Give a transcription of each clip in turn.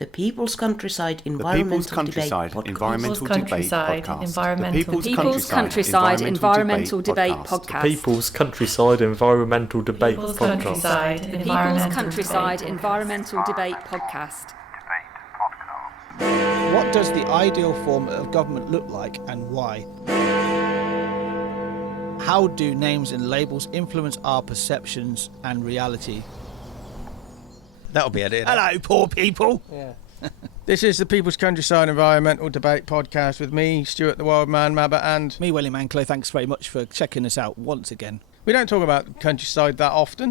The People's Countryside Environmental Debate Podcast. The People's Countryside Environmental Debate Podcast. People's Countryside Environmental Debate Podcast. The People's Countryside Environmental Debate Podcast. What does the ideal form of government look like and why? How do names and labels influence our perceptions and reality? That'll be it. Hello, poor people. Yeah. This is the People's Countryside Environmental Debate Podcast with me, Stuart the Wildman, Mabbutt, and me, Mankelow. Thanks very much for checking us out once again. We don't talk about countryside that often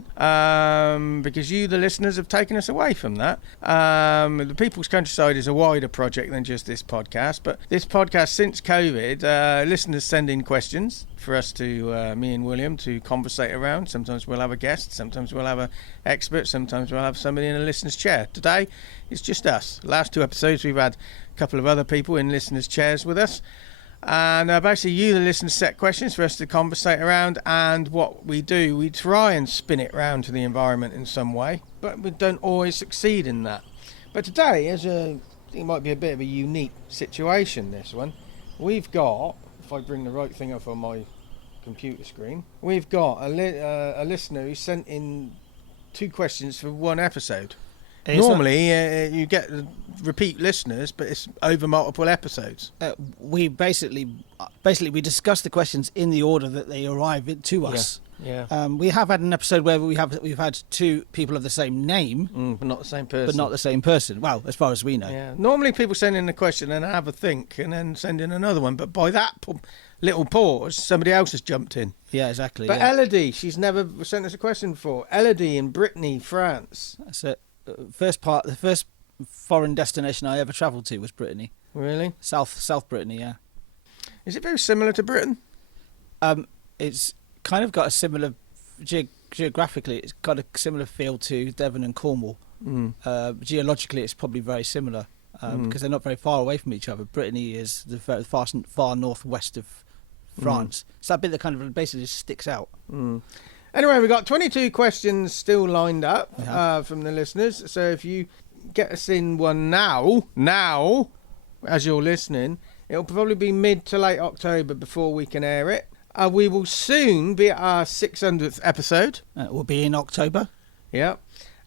because you, the listeners, have taken us away from that. The People's Countryside is a wider project than just this podcast, but this podcast, since COVID, listeners send in questions for us to, me and William, to conversate around. Sometimes we'll have a guest, sometimes we'll have an expert, sometimes we'll have somebody in a listener's chair. Today, it's just us. Last two episodes, we've had a couple of other people in listeners' chairs with us. And basically you, the listeners, set questions for us to conversate around, and what we do, we try and spin it round to the environment in some way, but we don't always succeed in that. But today, it might be a bit of a unique situation, this one. We've got, if I bring the right thing up on my computer screen, we've got a listener who sent in 2 questions for one episode. Normally, you get repeat listeners, but it's over multiple episodes. We basically we discuss the questions in the order that they arrive to us. Yeah. We have had an episode where we've had 2 people of the same name, but not the same person. Well, as far as we know. Yeah. Normally, people send in a question and have a think, and then send in another one. But by that little pause, somebody else has jumped in. Yeah, exactly. But Elodie, she's never sent us a question before. Elodie in Brittany, France. That's it. The first foreign destination I ever travelled to was Brittany. Really? South Brittany, yeah. Is it very similar to Britain? It's kind of got a similar geographically. It's got a similar feel to Devon and Cornwall. Geologically, it's probably very similar because they're not very far away from each other. Brittany is the very far northwest of France. So that bit that kind of basically just sticks out. Anyway, we've got 22 questions still lined up from the listeners. So if you get us in one now, as you're listening, it'll probably be mid to late October before we can air it. We will soon be at our 600th episode. It will be in October. Yeah.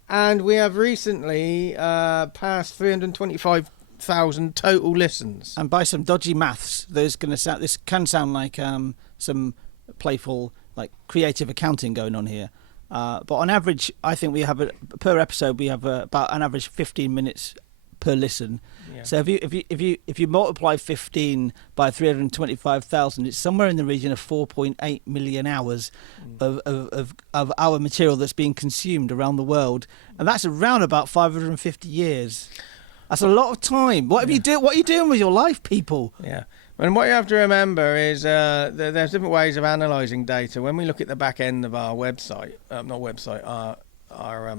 And we have recently passed 325,000 total listens. And by some dodgy maths, this can sound like some playful, like creative accounting going on here, but on average, I think we have per episode we have about an average 15 minutes per listen. Yeah. So if you multiply 15 by 325,000, it's somewhere in the region of 4.8 million hours of our material that's being consumed around the world, and that's around about 550 years. That's a lot of time. What are you doing with your life, people? Yeah. And what you have to remember is there's different ways of analysing data. When we look at the back end of our website, our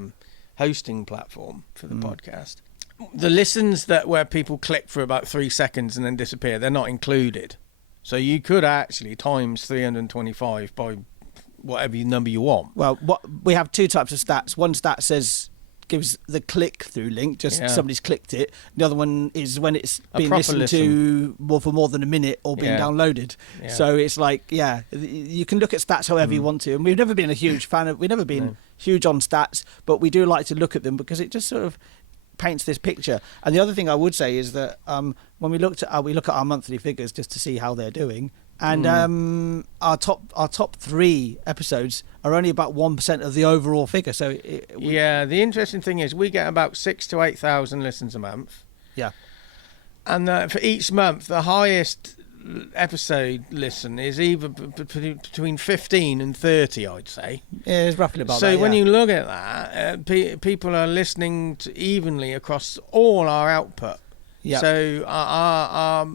hosting platform for the podcast, the listens where people click for about 3 seconds and then disappear, they're not included. So you could actually times 325 by whatever number you want. Well, we have 2 types of stats. One stat gives the click-through link, somebody's clicked it. The other one is when it's been listened to for more than a minute or been downloaded. Yeah. So it's like, you can look at stats however you want to. And we've never been a huge fan of, huge on stats, but we do like to look at them because it just sort of paints this picture. And the other thing I would say is that when we look at our monthly figures just to see how they're doing, and our top 3 episodes are only about 1% of the overall figure. So the interesting thing is we get about 6,000 to 8,000 listens a month. Yeah, and for each month, the highest episode listen is either between 15 and 30, I'd say. Yeah, it's roughly about that. So when you look at that, people are listening to evenly across all our output. Yeah. So our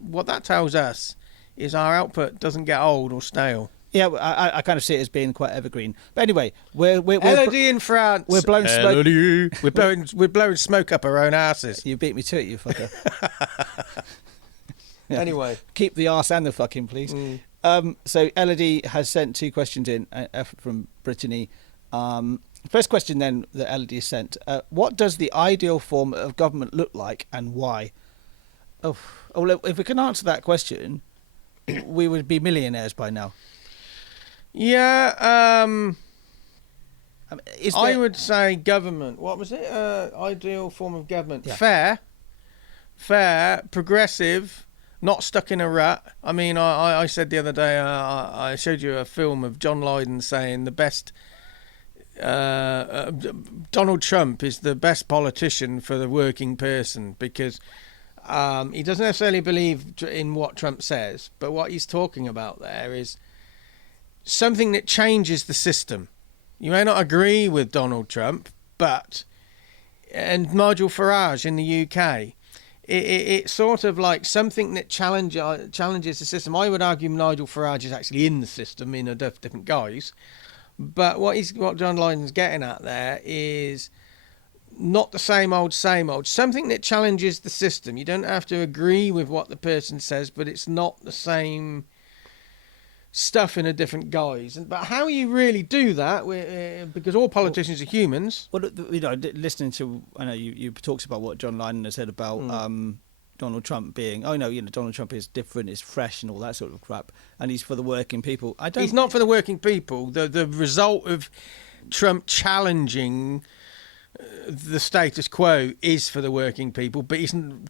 what that tells us is our output doesn't get old or stale. Yeah, I kind of see it as being quite evergreen. But anyway, we're Elodie in France. We're blowing smoke. We're blowing smoke up our own asses. You beat me to it, you fucker. Anyway, keep the arse and the fucking, please. So Elodie has sent 2 questions in from Brittany. First question then that Elodie sent. What does the ideal form of government look like and why? Oh, if we can answer that question, we would be millionaires by now. Yeah, I would say government. What was it? Ideal form of government. Yeah. Fair, progressive, not stuck in a rut. I mean, I said the other day, I showed you a film of John Lydon saying the best... Donald Trump is the best politician for the working person because he doesn't necessarily believe in what Trump says, but what he's talking about there is something that changes the system. You may not agree with Donald Trump, and Nigel Farage in the UK, it's sort of like something that challenges the system. I would argue Nigel Farage is actually in the system in a different guise. But what John Lydon's getting at there is not the same old. Something that challenges the system. You don't have to agree with what the person says, but it's not the same stuff in a different guise. But how you really do that, because all politicians are humans. Well, listening to, I know you talks about what John Lydon has said about Donald Trump being, Donald Trump is different, is fresh and all that sort of crap, and he's for the working people. He's not for the working people. The result of Trump challenging the status quo is for the working people, but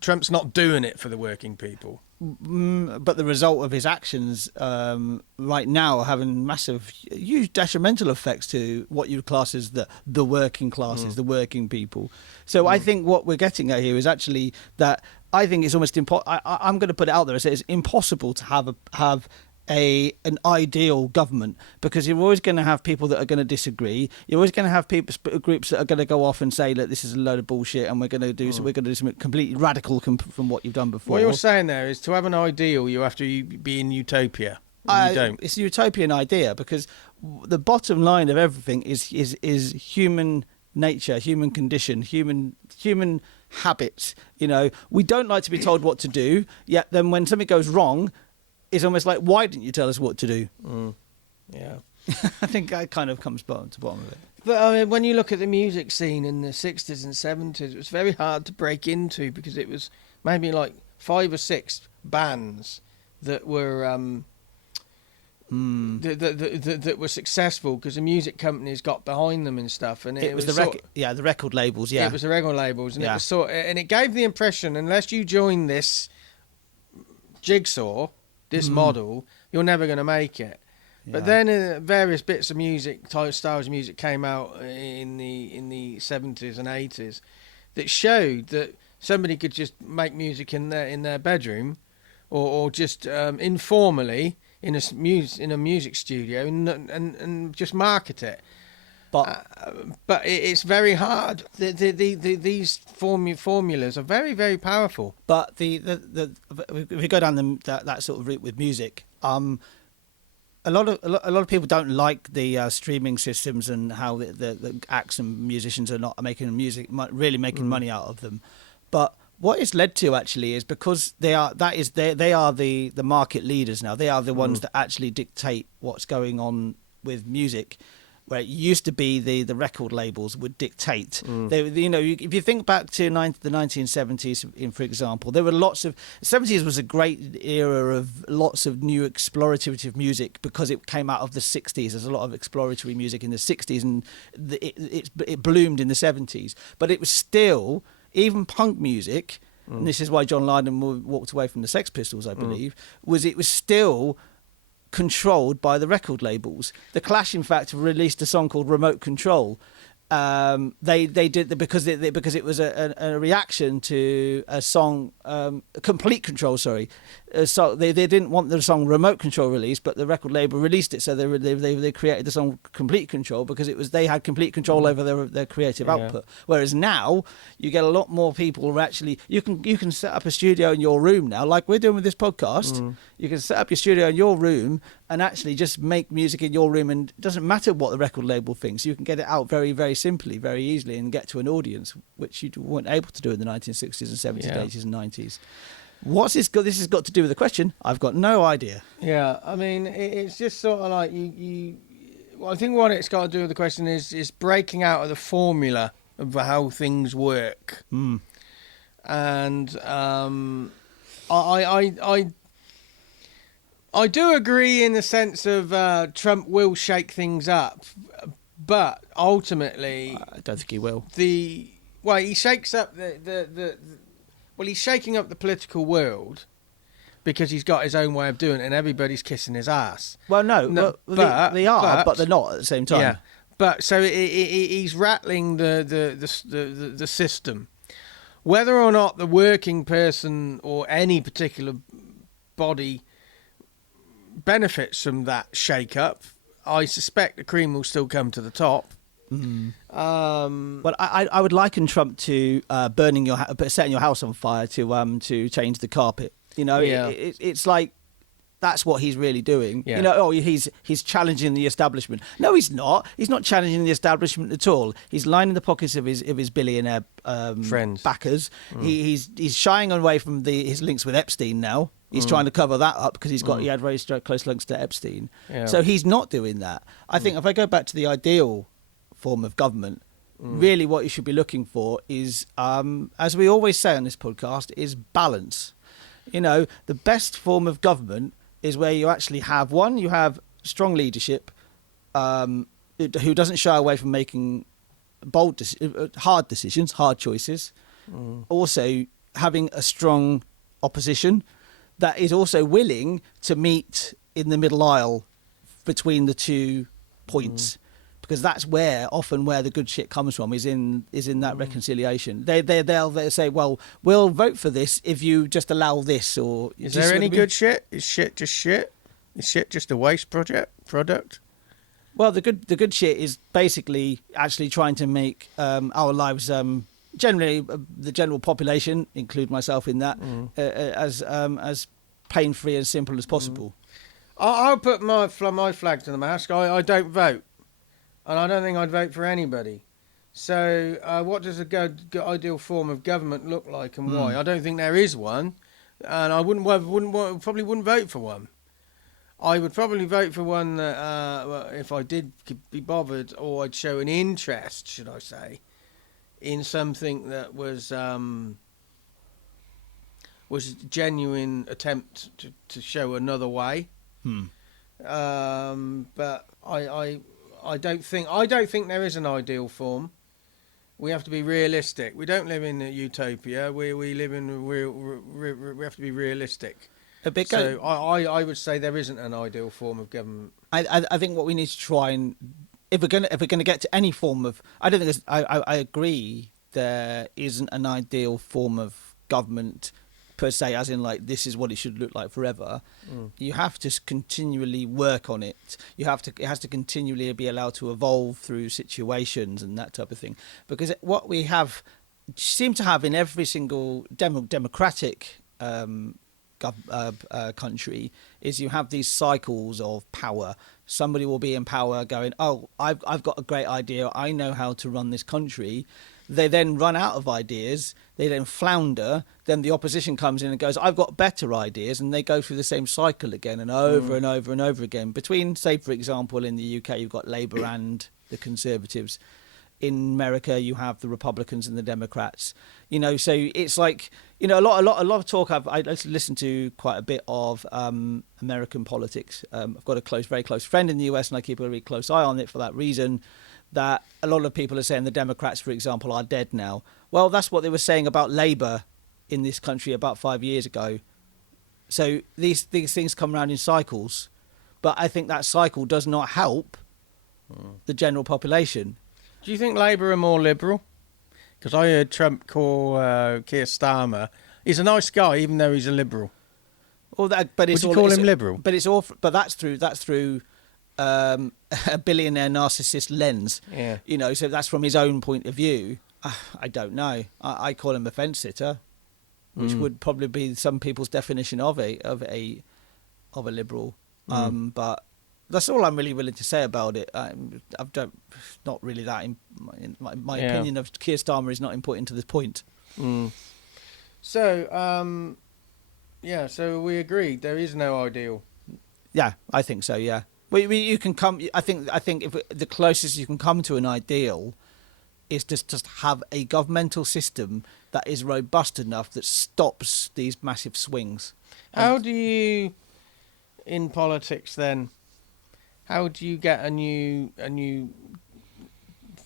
Trump's not doing it for the working people. But the result of his actions right now are having huge detrimental effects to what you class as the working classes, the working people. So I think what we're getting at here is actually that I think it's almost impossible. I'm going to put it out there. It's impossible to have an ideal government, because you're always going to have people that are going to disagree. You're always going to have groups that are going to go off and say, look, this is a load of bullshit and we're going to do something completely radical from what you've done before. What you're saying there is, to have an ideal, you have to be in utopia. You don't. It's a utopian idea, because the bottom line of everything is human nature, human condition, human habits. We don't like to be told what to do, yet then when something goes wrong, it's almost like, why didn't you tell us what to do? Yeah. I think that kind of comes bottom of it. But I mean, when you look at the music scene in the 60s and 70s, it was very hard to break into, because it was maybe like 5 or 6 bands that were that were successful because the music companies got behind them and stuff, and it was the record labels. Yeah, it was the record labels, and it was and it gave the impression, unless you join this jigsaw, this model, you're never going to make it. But then various bits of music, styles of music came out in the 70s and 80s that showed that somebody could just make music in their bedroom, or just informally in a music studio and just market it. But it's very hard. These formulas are very, very powerful. But if we go down that sort of route with music, a lot of people don't like the streaming systems and how the acts and musicians are not making making money out of them. But what it's led to actually is because they are the market leaders now. They are the ones that actually dictate what's going on with music. Where it used to be the record labels would dictate. If you think back to the 1970s, for example, there were lots of... The 70s was a great era of lots of new explorative music, because it came out of the 60s. There's a lot of exploratory music in the 60s, and it bloomed in the 70s. But it was still, even punk music, and this is why John Lydon walked away from the Sex Pistols, I believe, it was still controlled by the record labels. The Clash, in fact, released a song called Remote Control. They did because it was a reaction to a song, Complete Control. Sorry, so they didn't want the song Remote Control released, but the record label released it. So they created the song Complete Control because they had complete control over their creative output. Whereas now you get a lot more people who actually you can set up a studio in your room now, like we're doing with this podcast. You can set up your studio in your room and actually just make music in your room, and it doesn't matter what the record label thinks. You can get it out very, very simply, very easily, and get to an audience, which you weren't able to do in the 1960s and 70s, 80s and 90s. What's this got? This has got to do with the question. I've got no idea. Yeah, I mean, it's just sort of like you I think what it's got to do with the question is breaking out of the formula of how things work. And I do agree in the sense of Trump will shake things up, but ultimately I don't think he will. He shakes up he's shaking up the political world because he's got his own way of doing it, and everybody's kissing his ass. Well, no, they are, but they're not at the same time. Yeah, but so he's rattling the system. Whether or not the working person or any particular body benefits from that shake-up, I suspect the cream will still come to the top. Well, I would liken Trump to setting your house on fire to change the carpet. It's like that's what he's really doing. Yeah. He's challenging the establishment. No, he's not. He's not challenging the establishment at all. He's lining the pockets of his billionaire friends, backers. He's shying away from his links with Epstein now. He's trying to cover that up because he had very close links to Epstein. Yeah. So he's not doing that. I think if I go back to the ideal form of government, really what you should be looking for is, as we always say on this podcast, is balance. The best form of government is where you actually have strong leadership who doesn't shy away from making hard decisions, hard choices. Also having a strong opposition that is also willing to meet in the middle aisle between the 2 points. Because that's often where the good shit comes from, is in that reconciliation. They'll say, well, we'll vote for this if you just allow this. Or is there any good shit? Is shit just shit? Is shit just a waste product? Well, the good shit is basically actually trying to make our lives, generally the general population, include myself in that, as pain-free and simple as possible. I'll put my flag to the mast. I don't vote. And I don't think I'd vote for anybody. So what does a good ideal form of government look like, and why? I don't think there is one, and I probably wouldn't vote for one. I would probably vote for one that, if I did be bothered, or I'd show an interest, should I say, in something that was a genuine attempt to show another way. But I don't think there is an ideal form. We have to be realistic. We don't live in a utopia. We live in we have to be realistic. So I would say there isn't an ideal form of government. I think what we need to try and if we're gonna get to any form of, I don't think I agree there isn't an ideal form of government per se, as in like this is what it should look like forever. You have to continually work on it. It has to continually be allowed to evolve through situations and that type of thing. Because what we seem to have in every single democratic country is you have these cycles of power. Somebody will be in power going, oh, I've got a great idea. I know how to run this country. They then run out of ideas. They then flounder. Then the opposition comes in and goes, I've got better ideas. And they go through the same cycle again and over and over and over again. Between, say, for example, in the UK, you've got Labour and the Conservatives. In America, you have the Republicans and the Democrats. So it's like, a lot of talk. I listen to quite a bit of American politics. I've got a very close friend in the US, and I keep a really close eye on it for that reason. That a lot of people are saying the Democrats, for example, are dead now. Well, that's what they were saying about Labour in this country about 5 years ago. So these things come around in cycles, but I think that cycle does not help the general population. Do you think Labour are more liberal? Because I heard Trump call Keir Starmer. He's a nice guy, even though he's a liberal. Well, but it's would you call him liberal? But it's all. But that's through a billionaire narcissist lens. Yeah. So that's from his own point of view. I don't know. I call him a fence sitter, which would probably be some people's definition of a liberal. But that's all I'm really willing to say about it. Not really that. In my opinion of Keir Starmer is not important to this point. So, so we agreed there is no ideal. Yeah, I think so. Yeah. Well, you can come. I think if the closest you can come to an ideal is just have a governmental system that is robust enough that stops these massive swings. How do you, in politics, then? How do you get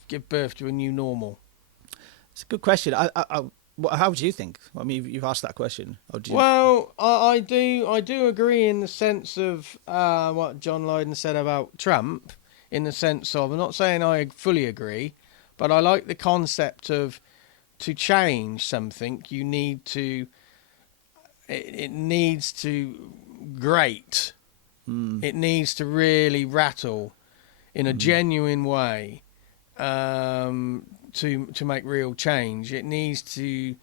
give birth to a new normal? It's a good question. How do you think? I mean, you've asked that question. Well, I do agree in the sense of what John Lydon said about Trump. In the sense of, I'm not saying I fully agree, but I like the concept of, to change something, you need to. It needs to grate. It needs to really rattle in a genuine way to make real change. It needs to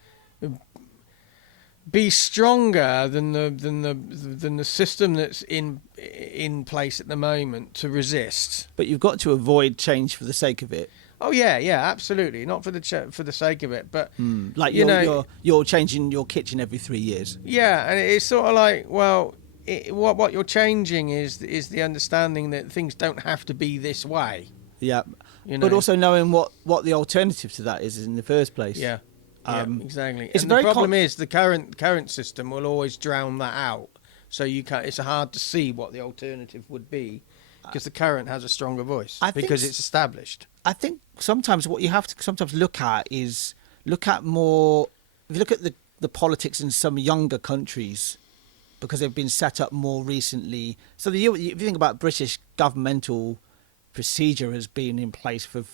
be stronger than the system that's in place at the moment to resist. But you've got to avoid change for the sake of it. Oh yeah, absolutely. Not for the sake of it, but like you're changing your kitchen every 3 years. Yeah, and it's sort of like, well, what you're changing is the understanding that things don't have to be this way. Yeah, but also knowing what the alternative to that is in the first place. Yeah, exactly. And the problem is the current system will always drown that out. So it's hard to see what the alternative would be because the current has a stronger voice because it's established. I think sometimes what you have to sometimes look at more. If you look at the politics in some younger countries, because they've been set up more recently. So if you think about British governmental procedure has been in place for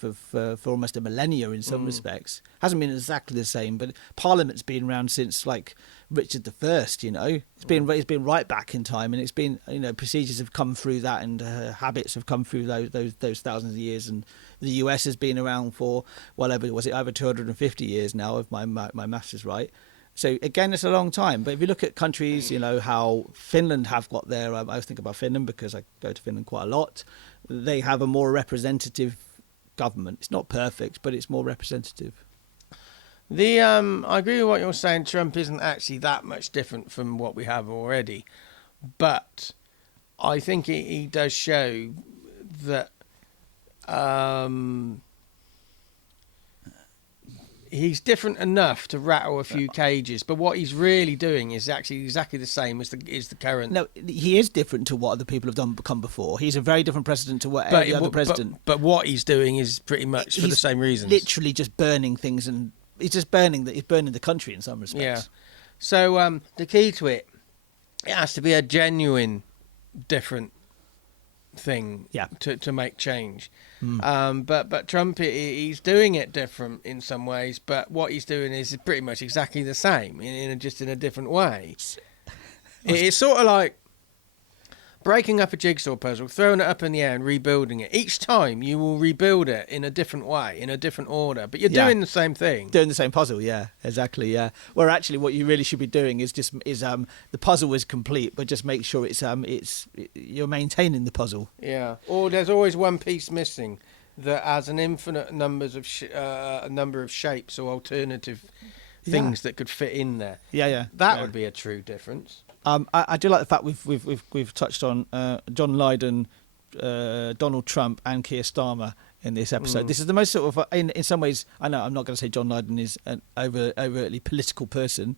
almost a millennia in some respects. Hasn't been exactly the same, but Parliament's been around since like Richard I. It's been right back in time, and it's been procedures have come through that, and habits have come through those thousands of years. And the US has been around for over 250 years now, if my maths is right. So again, it's a long time. But if you look at countries, how Finland have got there. I think about Finland because I go to Finland quite a lot. They have a more representative government. It's not perfect, but it's more representative. I agree with what you're saying. Trump isn't actually that much different from what we have already, but I think he does show that he's different enough to rattle a few cages, but what he's really doing is actually exactly the same as the current. No, he is different to what other people have come before. He's a very different president to what any other president. But what he's doing is pretty much for the same reasons. Literally just burning things, and he's just burning the country in some respects. Yeah. So the key to it has to be a genuine different thing to make change. But Trump, he's doing it different in some ways, but what he's doing is pretty much exactly the same just in a different way. It's sort of like breaking up a jigsaw puzzle, throwing it up in the air and rebuilding it. Each time you will rebuild it in a different way, in a different order, but you're doing the same thing. Doing the same puzzle, yeah, exactly, yeah. Where actually what you really should be doing is the puzzle is complete, but just make sure you're maintaining the puzzle. Yeah, or there's always one piece missing that has an infinite number of shapes or alternative things that could fit in there. Yeah. That would be a true difference. I do like the fact we've touched on John Lydon, Donald Trump, and Keir Starmer in this episode. This is the most sort of, in some ways, I know I'm not going to say John Lydon is an overtly political person,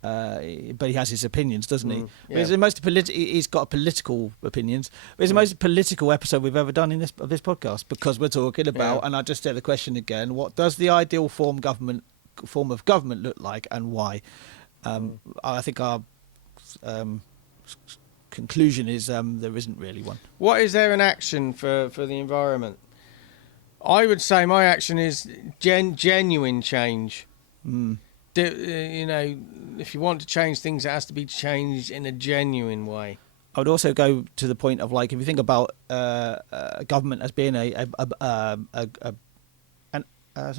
but he has his opinions, doesn't he? But he's got political opinions. But it's the most political episode we've ever done of this podcast, because we're talking about, and I'll just say the question again: what does the ideal form of government look like, and why? I think our conclusion is there isn't really one. What is there an action for the environment? I would say my action is genuine change. If you want to change things, it has to be changed in a genuine way. I would also go to the point of, like, if you think about government as being it's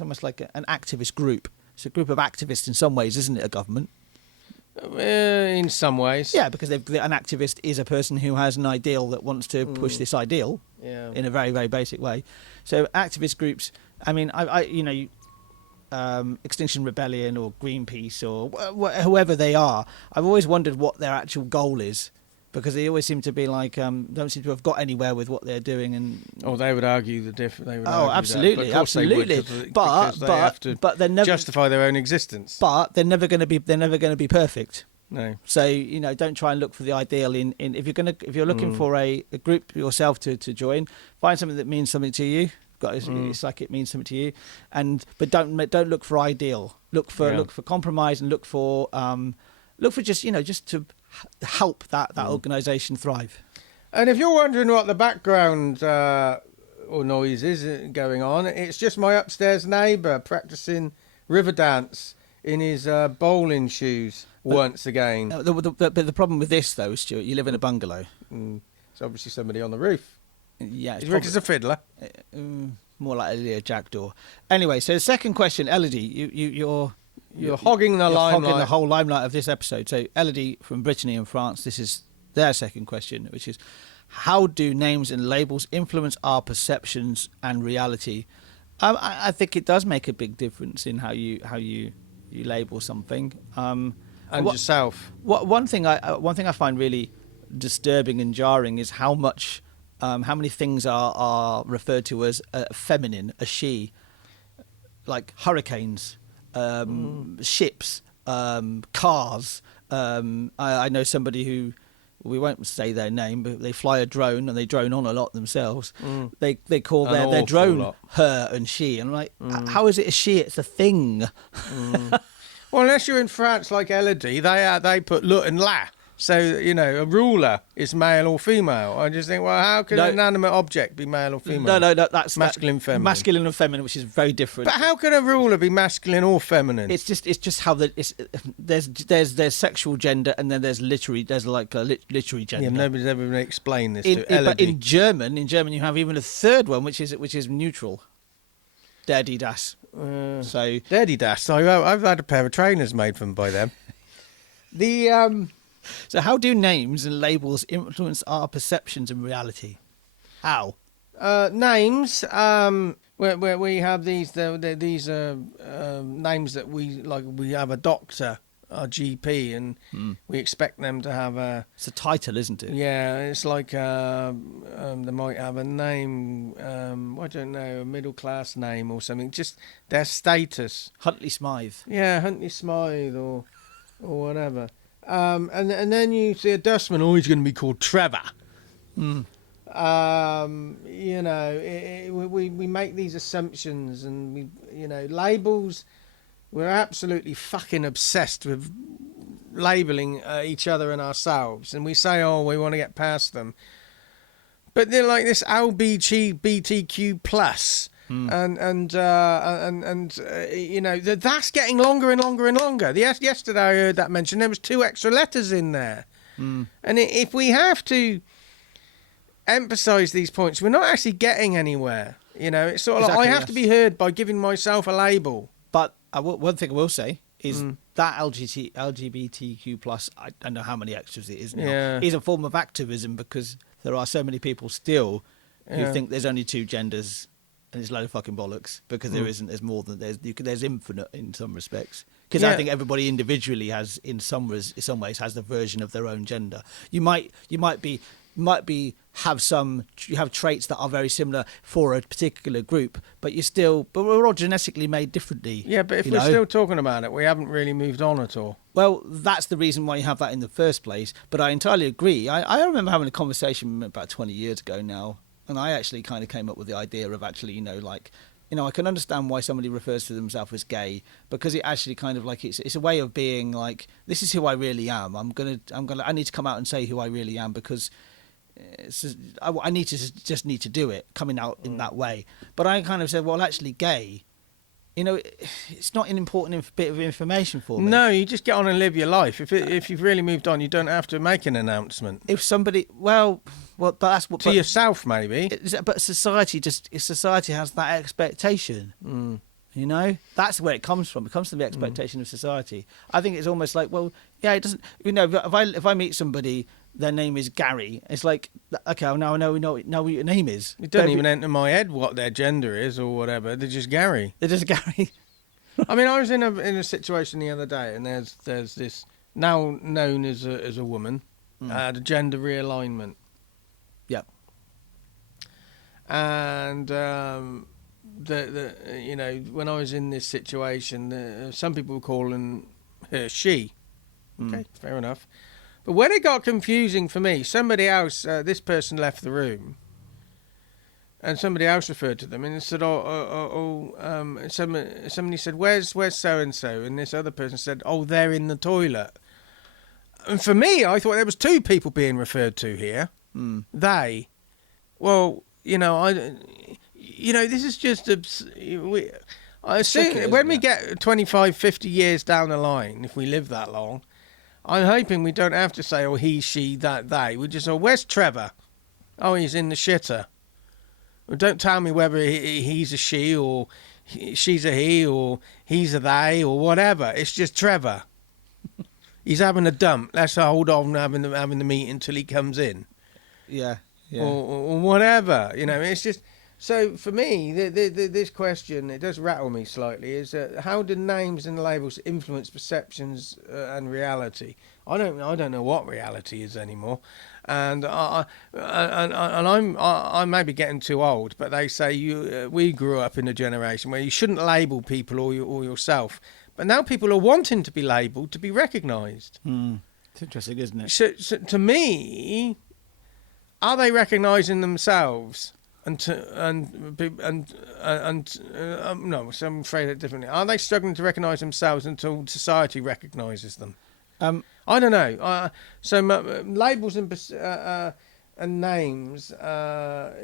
almost like an activist group. It's a group of activists in some ways, isn't it? A government. In some ways. Yeah, because an activist is a person who has an ideal that wants to push this ideal in a very, very basic way. So activist groups, I mean, Extinction Rebellion or Greenpeace or whoever they are, I've always wondered what their actual goal is. because they always seem to be like don't seem to have got anywhere with what they're doing, and they would argue the different. They would argue absolutely, that. Absolutely. Because they have to but they're never justify their own existence. But they're never going to be perfect. No. So don't try and look for the ideal in if you're looking for a group yourself to join, find something that means something to you. It's like it means something to you, but don't look for ideal. Look for compromise, and look for just just to help that organisation thrive. And if you're wondering what the background or noise is going on, it's just my upstairs neighbour practising river dance in his bowling shoes once again. But the problem with this, though, Stuart, you live in a bungalow. It's obviously somebody on the roof. Yeah, he's worked as a fiddler. More like a jackdaw. Anyway, so the second question, Elodie, you're hogging the limelight. Hogging the whole limelight of this episode. So Elodie from Brittany in France, this is their second question, which is, how do names and labels influence our perceptions and reality? I think it does make a big difference in how you label something. And yourself. One thing I find really disturbing and jarring is how many things are referred to as feminine, a she, like hurricanes, ships, cars. I know somebody who, we won't say their name, but they fly a drone and they drone on a lot themselves. They call their drone her and she. And I'm like, how is it a she? It's a thing. Well, unless you're in France like Elodie, they put le and la. So, a ruler is male or female. I just think, well, how can an inanimate object be male or female? No, that's masculine, feminine. Masculine and feminine, which is very different. But how can a ruler be masculine or feminine? It's just how there's sexual gender, and then there's literary gender. Yeah, nobody's ever going to explain this to Elodie. But in German, you have even a third one, which is neutral. Der die das. So der die das. I've had a pair of trainers made by them. So how do names and labels influence our perceptions and reality? How? Names, where we have these names that we have a doctor, our GP, and we expect them to have a... It's a title, isn't it? Yeah, it's like they might have a name, I don't know, a middle-class name or something, just their status. Huntley Smythe. Yeah, Huntley Smythe or whatever. And then you see a dustman, he's going to be called Trevor. We make these assumptions, and we labels. We're absolutely fucking obsessed with labelling each other and ourselves, and we say, we want to get past them. But they're like this LGBTQ plus. That's getting longer and longer and longer. Yesterday I heard that mentioned. There was 2 extra letters in there. And if we have to emphasise these points, we're not actually getting anywhere. It's sort of like I have to be heard by giving myself a label. But one thing I will say is that LGBTQ plus, I don't know how many extras it is now, is a form of activism, because there are so many people still who think there's only 2 genders. And it's a load of fucking bollocks, because there isn't. There's more than there's infinite in some respects. Because I think everybody individually has, in some ways, has the version of their own gender. You might have traits that are very similar for a particular group, but we're all genetically made differently. Yeah, but if we're still talking about it, we haven't really moved on at all. Well, that's the reason why you have that in the first place. But I entirely agree. I remember having a conversation about 20 years ago now. And I actually kind of came up with the idea of actually, I can understand why somebody refers to themselves as gay, because it actually kind of like it's a way of being like, this is who I really am. I need to come out and say who I really am, because I need to do it, coming out in that way. But I kind of said, well, actually, gay, it's not an important bit of information for me. No, you just get on and live your life. If you've really moved on, you don't have to make an announcement. If somebody, but that's what... To yourself, maybe. But society has that expectation. That's where it comes from. It comes from the expectation of society. I think it's almost like, well, yeah, it doesn't... if I meet somebody, their name is Gary, it's like, okay, now I know what your name is. It doesn't even enter my head what their gender is or whatever. They're just Gary. They're just Gary. I mean, I was in a situation the other day, and there's this now known as a woman, the gender realignment. Yep. And you know, when I was in this situation, some people were calling her she. Okay, fair enough. But when it got confusing for me, somebody else, this person left the room, and somebody else referred to them and said, somebody said, where's so and so, and this other person said, oh, they're in the toilet. And for me, I thought there was two people being referred to here. They. Well, you know, this is just I assume when we get 25, 50 years down the line, if we live that long, I'm hoping we don't have to say, oh, he, she, that, they. We just say, where's Trevor? Oh, he's in the shitter. Well, don't tell me whether he's a she or she's a he or he's a they or whatever. It's just Trevor. He's having a dump. Let's hold on having the meeting until he comes in. Yeah. Or whatever. You know, it's just... So for me, this question, it does rattle me slightly, is how do names and labels influence perceptions and reality? I don't know what reality is anymore, and I may be getting too old, but they say we grew up in a generation where you shouldn't label people or yourself, but now people are wanting to be labelled to be recognised. It's interesting, isn't it? So to me, are they recognising themselves? No, so I'm afraid it differently. Are they struggling to recognise themselves until society recognises them? I don't know. Labels and names, how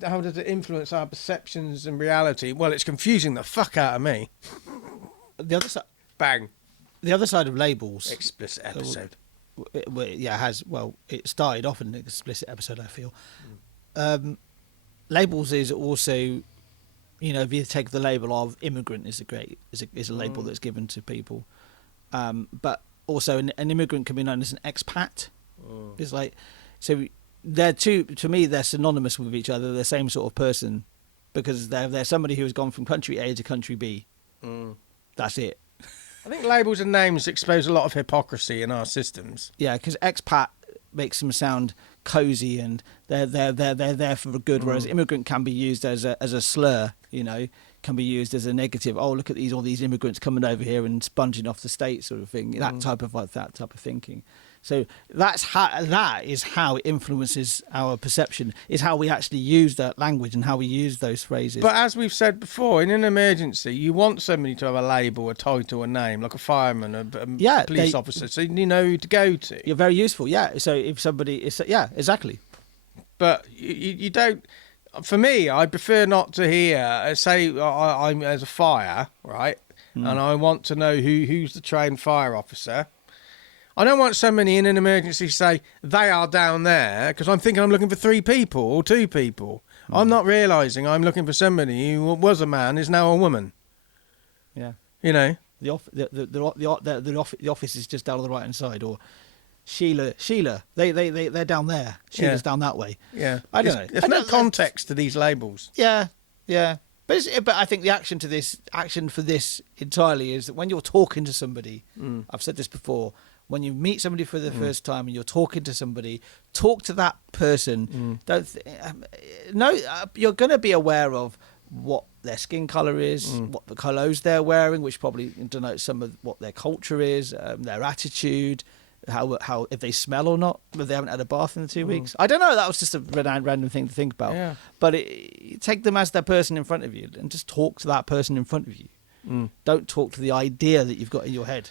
does it influence our perceptions and reality? Well, it's confusing the fuck out of me. The other side, bang. The other side of labels. Explicit episode. It started off in an explicit episode, I feel. Labels is also, you know, if you take the label of immigrant is a label that's given to people, but also an immigrant can be known as an expat. It's like, so they're to me they're synonymous with each other. They're the same sort of person because they're somebody who has gone from country A to country B. That's it. I think labels and names expose a lot of hypocrisy in our systems. Yeah, because expat makes them sound cozy and they're there for the good, whereas immigrant can be used as a slur, you know, can be used as a negative. Oh, look at all these immigrants coming over here and sponging off the state, sort of thing. That type of thinking. So that is how it influences our perception, is how we actually use that language and how we use those phrases. But as we've said before, in an emergency, you want somebody to have a label, a title, a name, like a fireman, a police officer, so you know who to go to. You're very useful, yeah. So if somebody is, yeah, exactly. But you don't. For me, I prefer not to hear. Say I'm as a fire, right, and I want to know who's the trained fire officer. I don't want somebody in an emergency say they are down there because I'm thinking I'm looking for 3 people or 2 people. I'm not realising I'm looking for somebody who was a man is now a woman. Yeah, you know the office is just down on the right hand side, or Sheila, they're down there. Sheila's down that way. Yeah, I don't know. There's no context to these labels. Yeah. But I think the action for this entirely is that when you're talking to somebody, I've said this before. When you meet somebody for the first time and you're talking to somebody, talk to that person. You're going to be aware of what their skin colour is, what the clothes they're wearing, which probably denotes some of what their culture is, their attitude, how if they smell or not, if they haven't had a bath in 2 weeks. I don't know. That was just a random thing to think about. Yeah. But take them as the person in front of you and just talk to that person in front of you. Don't talk to the idea that you've got in your head.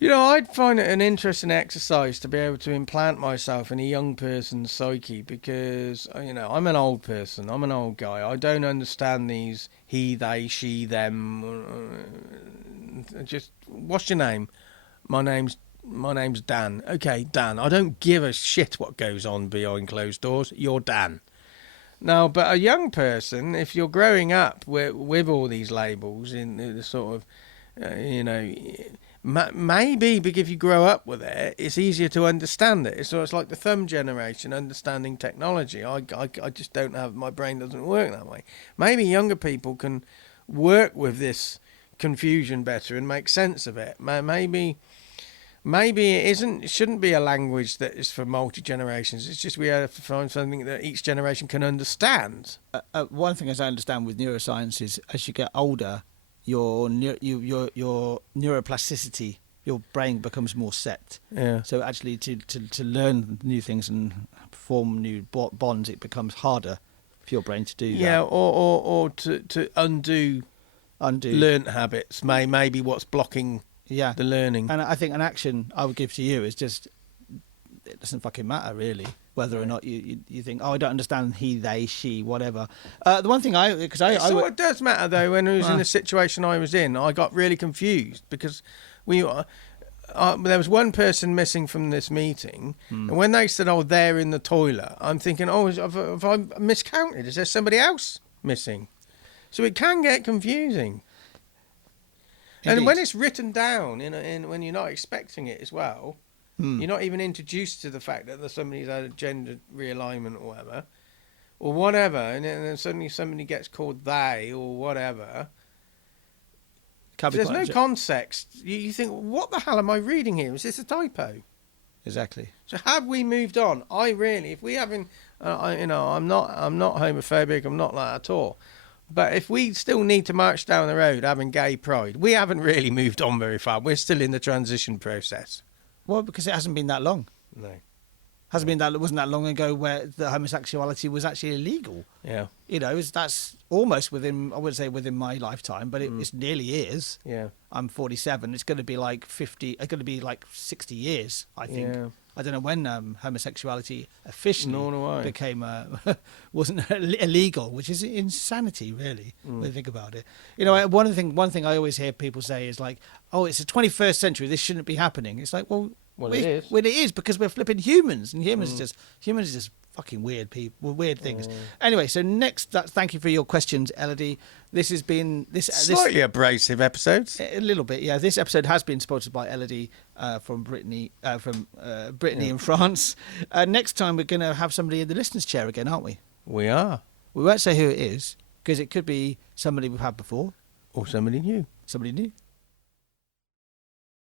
You know, I'd find it an interesting exercise to be able to implant myself in a young person's psyche because, you know, I'm an old person. I'm an old guy. I don't understand these he, they, she, them. Just, what's your name? My name's Dan. Okay, Dan. I don't give a shit what goes on behind closed doors. You're Dan. Now, but a young person, if you're growing up with all these labels in the sort of, maybe because if you grow up with it, it's easier to understand it. So it's like the thumb generation understanding technology. I just don't have, my brain doesn't work that way. Maybe younger people can work with this confusion better and make sense of it. Maybe maybe it shouldn't be a language that is for multi-generations. It's just we have to find something that each generation can understand. One thing, as I understand with neuroscience, is as you get older, your neuroplasticity, your brain becomes more set. Yeah. So actually to learn new things and form new bonds, it becomes harder for your brain to do that. Yeah, or to undo learnt habits may be what's blocking the learning. And I think an action I would give to you is just, it doesn't fucking matter really whether or not you think, oh, I don't understand he, they, she, whatever. The one thing it does matter though. When I was in the situation I was in, I got really confused because there was one person missing from this meeting, and when they said, "Oh, they're in the toilet," I'm thinking, "Oh, have I miscounted? Is there somebody else missing?" So it can get confusing. Indeed. And when it's written down in when you're not expecting it as well, you're not even introduced to the fact that somebody's had a gender realignment or whatever, and then suddenly somebody gets called they or whatever. There's no context. You think, what the hell am I reading here? Is this a typo? Exactly. So have we moved on? If we haven't, I'm not homophobic. I'm not like that at all. But if we still need to march down the road having gay pride, we haven't really moved on very far. We're still in the transition process. Well, because it hasn't been that long. No. Wasn't that long ago where the homosexuality was actually illegal. Yeah. That's almost within, I wouldn't say within my lifetime, but it nearly is. Yeah. I'm 47. It's going to be like 50, it's going to be like 60 years, I think. Yeah. I don't know when homosexuality officially became wasn't illegal, which is insanity, really, when you think about it. One thing I always hear people say is like, "Oh, it's the 21st century. This shouldn't be happening." It's like, well, it is. Well, it is because we're flipping humans, and humans are just fucking weird people, weird things. Anyway, so next, thank you for your questions, Elodie. This has been slightly abrasive episodes. A little bit, yeah. This episode has been sponsored by Elodie from Brittany, in France. Next time we're going to have somebody in the listener's chair again, aren't we? We are. We won't say who it is because it could be somebody we've had before or somebody new. Somebody new.